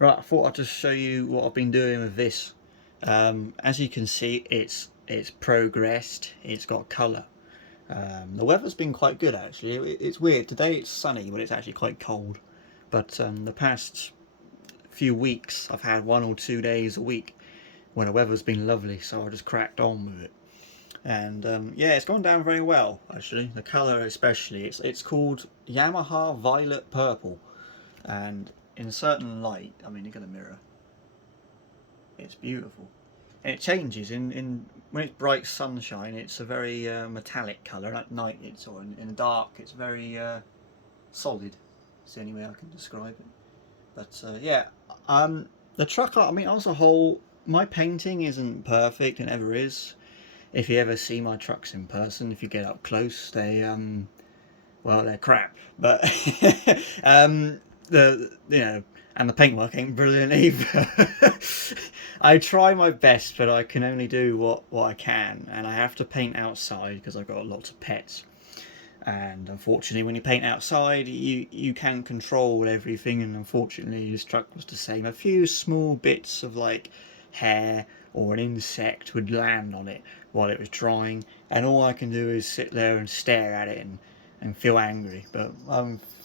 Right, I thought I'd just show you what I've been doing with this. As you can see, it's progressed. It's got colour. The weather's been quite good actually. It's weird. Today it's sunny, but it's actually quite cold. But the past few weeks, I've had 1 or 2 days a week when the weather's been lovely, so I just cracked on with it. And yeah, it's gone down very well actually. The colour especially. It's called Yamaha Violet Purple, and in certain light, I mean, you get a mirror. It's beautiful. And it changes in when it's bright sunshine. It's a very metallic colour. And at night, it's or in the dark, it's very solid. It's the only way I can describe it. But yeah, the truck. I mean, as a whole, my painting isn't perfect and never is. If you ever see my trucks in person, if you get up close, they well, they're crap. But and the paintwork ain't brilliant either. I try my best, but I can only do what I can, and I have to paint outside because I've got lots of pets. And unfortunately, when you paint outside, you can control everything. And unfortunately, this truck was the same. A few small bits of like hair or an insect would land on it while it was drying, and all I can do is sit there and stare at it and feel angry. But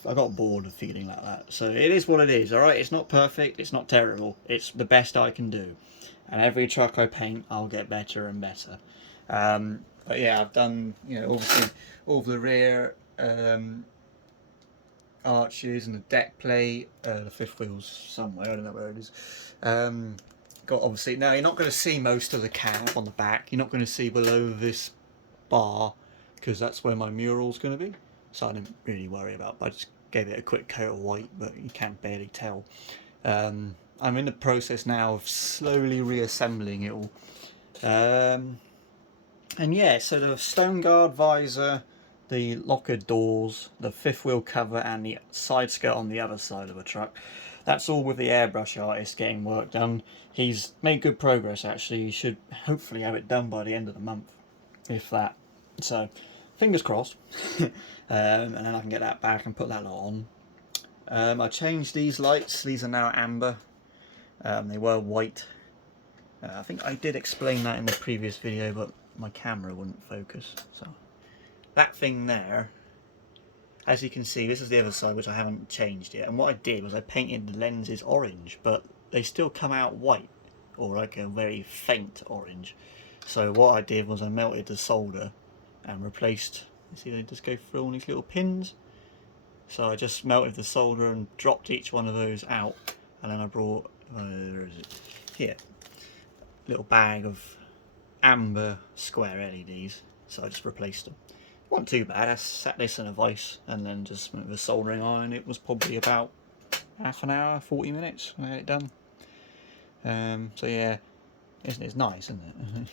I got bored of feeling like that. So it is what it is. All right, it's not perfect. It's not terrible. It's the best I can do. And every truck I paint, I'll get better and better. But yeah, I've done, obviously all the rear arches and the deck plate, the fifth wheel's somewhere, I don't know where it is. Got obviously, now you're not going to see most of the cab on the back. You're not going to see below this bar because that's where my mural's going to be. So I didn't really worry about it. I just gave it a quick coat of white, but you can't barely tell. I'm in the process now of slowly reassembling it all. And yeah, so the stone guard visor, the locker doors, the fifth wheel cover, and the side skirt on the other side of the truck. That's all with the airbrush artist getting work done. He's made good progress actually. He should hopefully have it done by the end of the month, if that. So, fingers crossed. And then I can get that back and put that lot on. I changed these lights. These are now amber. They were white. I think I did explain that in the previous video, but my camera wouldn't focus. So that thing there, as you can see, this is the other side, which I haven't changed yet. And what I did was I painted the lenses orange, but they still come out white, or like a very faint orange. So what I did was I melted the solder and replaced, you see they just go through all these little pins. So I just melted the solder and dropped each one of those out, and then I brought, where is it? Here, little bag of amber square LEDs, so I just replaced them. It wasn't too bad. I sat this in a vise and then just with the soldering iron. It was probably about half an hour, 40 minutes when I had it done. So yeah, it's nice, isn't it?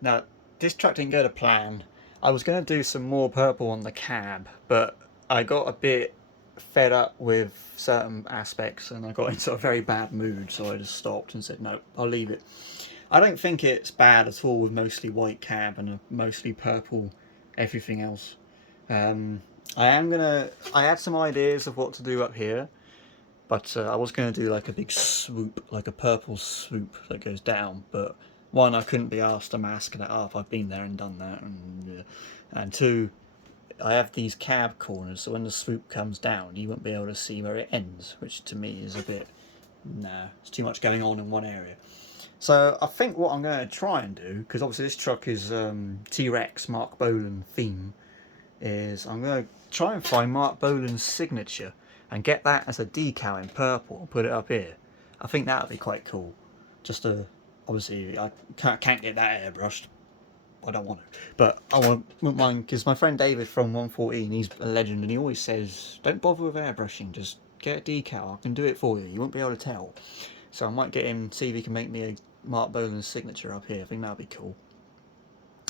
Now, this truck didn't go to plan. I was going to do some more purple on the cab, but I got a bit fed up with certain aspects and I got into a very bad mood, so I just stopped and said no, I'll leave it. I don't think it's bad at all with mostly white cab and a mostly purple everything else. I had some ideas of what to do up here, but I was gonna do like a big swoop, like a purple swoop that goes down. But one, I couldn't be asked to mask that up. I've been there and done that, and two, I have these cab corners, so when the swoop comes down, you won't be able to see where it ends, which to me is a bit, nah, it's too much going on in one area. So I think what I'm going to try and do, because obviously this truck is T-Rex Mark Bolan theme, is I'm going to try and find Mark Bolan's signature and get that as a decal in purple and put it up here. I think that would be quite cool. Just to, obviously I can't get that airbrushed. I don't want to, but I wouldn't mind, because my friend David from 114, he's a legend, and he always says, don't bother with airbrushing, just get a decal, I can do it for you, you won't be able to tell. So I might get him, see if he can make me a Mark Bolan's signature up here. I think that would be cool.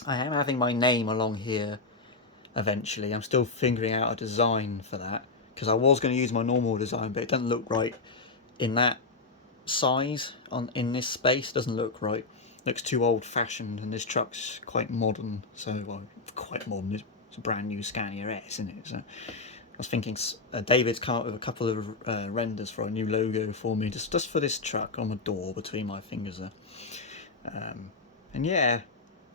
I am having my name along here eventually. I'm still figuring out a design for that, because I was going to use my normal design, but it doesn't look right in that size, in this space. It doesn't look right. It looks too old-fashioned, and this truck's quite modern. So, well, quite modern. It's a brand new Scania S, isn't it? So was thinking David's come up with a couple of renders for a new logo for me, just for this truck on the door between my fingers there. And yeah,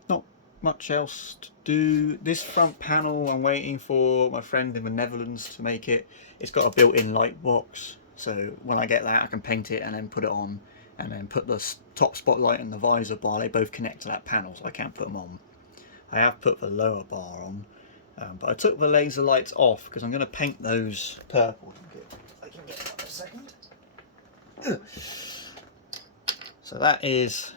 not much else to do. This front panel, I'm waiting for my friend in the Netherlands to make it. It's got a built-in light box, so when I get that I can paint it and then put it on, and then put the top spotlight and the visor bar, they both connect to that panel, so I can't put them on. I have put the lower bar on, but I took the laser lights off because I'm going to paint those purple. I can get that in a second. So that is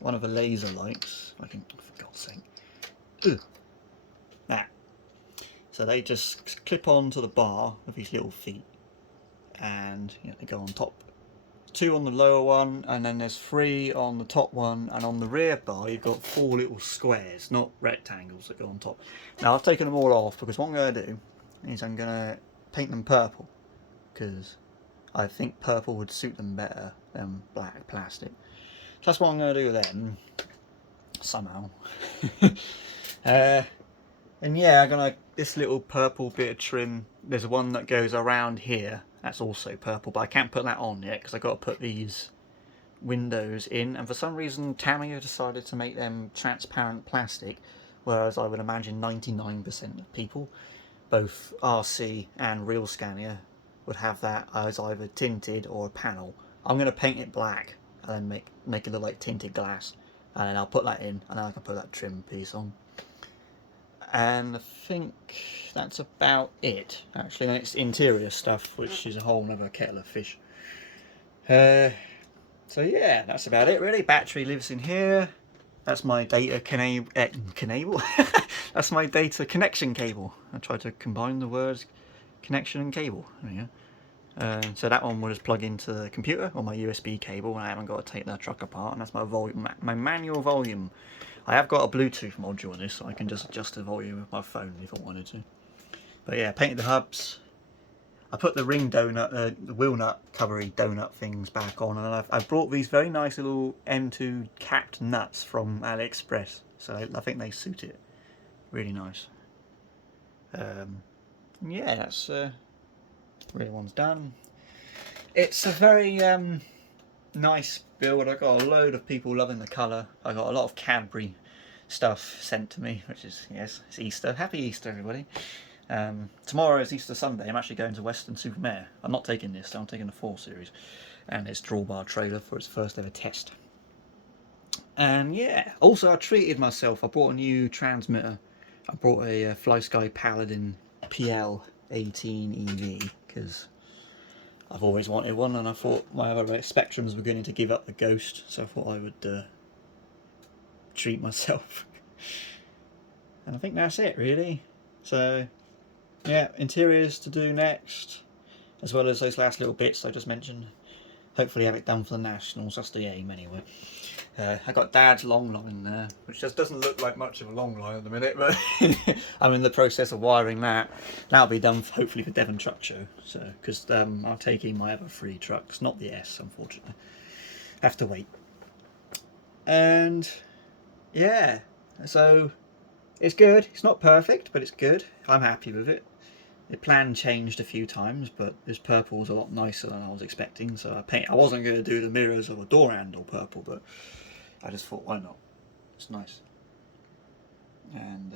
one of the laser lights. I can, for God's sake. That. So they just clip onto the bar with these little feet, and they go on top. 2 on the lower one, and then there's 3 on the top one, and on the rear bar you've got 4 little squares, not rectangles, that go on top. Now I've taken them all off because what I'm going to do is I'm going to paint them purple, because I think purple would suit them better than black plastic. So that's what I'm going to do then, somehow. And yeah, I'm going to, this little purple bit of trim, there's one that goes around here. That's also purple, but I can't put that on yet because I've got to put these windows in, and for some reason Tamiya decided to make them transparent plastic, whereas I would imagine 99% of people, both RC and real Scania, would have that as either tinted or a panel. I'm going to paint it black and then make it look like tinted glass, and then I'll put that in, and then I can put that trim piece on. And I think that's about it, actually. And it's interior stuff, which is a whole nother kettle of fish. So yeah, that's about it really. Battery lives in here. That's my data cable. That's my data connection cable. I tried to combine the words connection and cable. There we go. So that one will just plug into the computer or my USB cable, and I haven't got to take the truck apart. And that's my volume, my manual volume. I have got a Bluetooth module in this, so I can just adjust the volume with my phone if I wanted to. But yeah, painted the hubs. I put the ring donut, the wheel nut covery donut things back on, and I've brought these very nice little M2 capped nuts from AliExpress, so I think they suit it really nice. Yeah, that's rear one's done. It's a very nice build. I got a load of people loving the colour. I got a lot of Cadbury stuff sent to me, which is, yes, it's Easter. Happy Easter, everybody. Tomorrow is Easter Sunday. I'm actually going to Weston-super-Mare. I'm not taking this, I'm taking the 4 Series, and it's drawbar trailer for its first ever test. And yeah, also I treated myself. I bought a new transmitter. I bought a FlySky Paladin PL18 EV because I've always wanted one, and I thought my other Spectrums were beginning to give up the ghost, so I thought I would treat myself. And I think that's it really. So yeah, interiors to do next, as well as those last little bits I just mentioned. Hopefully have it done for the Nationals, that's the aim anyway. I got Dad's long line there, which just doesn't look like much of a long line at the minute, but I'm in the process of wiring that. That'll be done hopefully for Devon Truck Show, so because I'm taking my other 3 trucks, not the S unfortunately. Have to wait. And yeah, so it's good. It's not perfect, but it's good. I'm happy with it. The plan changed a few times, but this purple was a lot nicer than I was expecting. So I wasn't going to do the mirrors or the door handle purple, but I just thought, why not? It's nice. And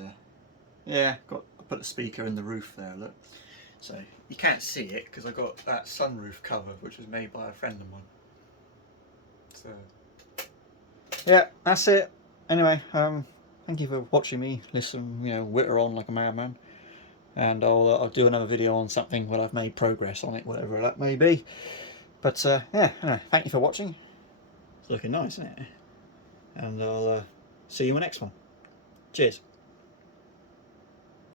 yeah, I put the speaker in the roof there. Look, so you can't see it because I got that sunroof cover, which was made by a friend of mine. So yeah, that's it. Anyway, thank you for watching me listen, witter on like a madman. And I'll do another video on something when I've made progress on it, whatever that may be. But yeah, anyway, thank you for watching. It's looking nice, isn't it? And I'll see you in the next one. Cheers.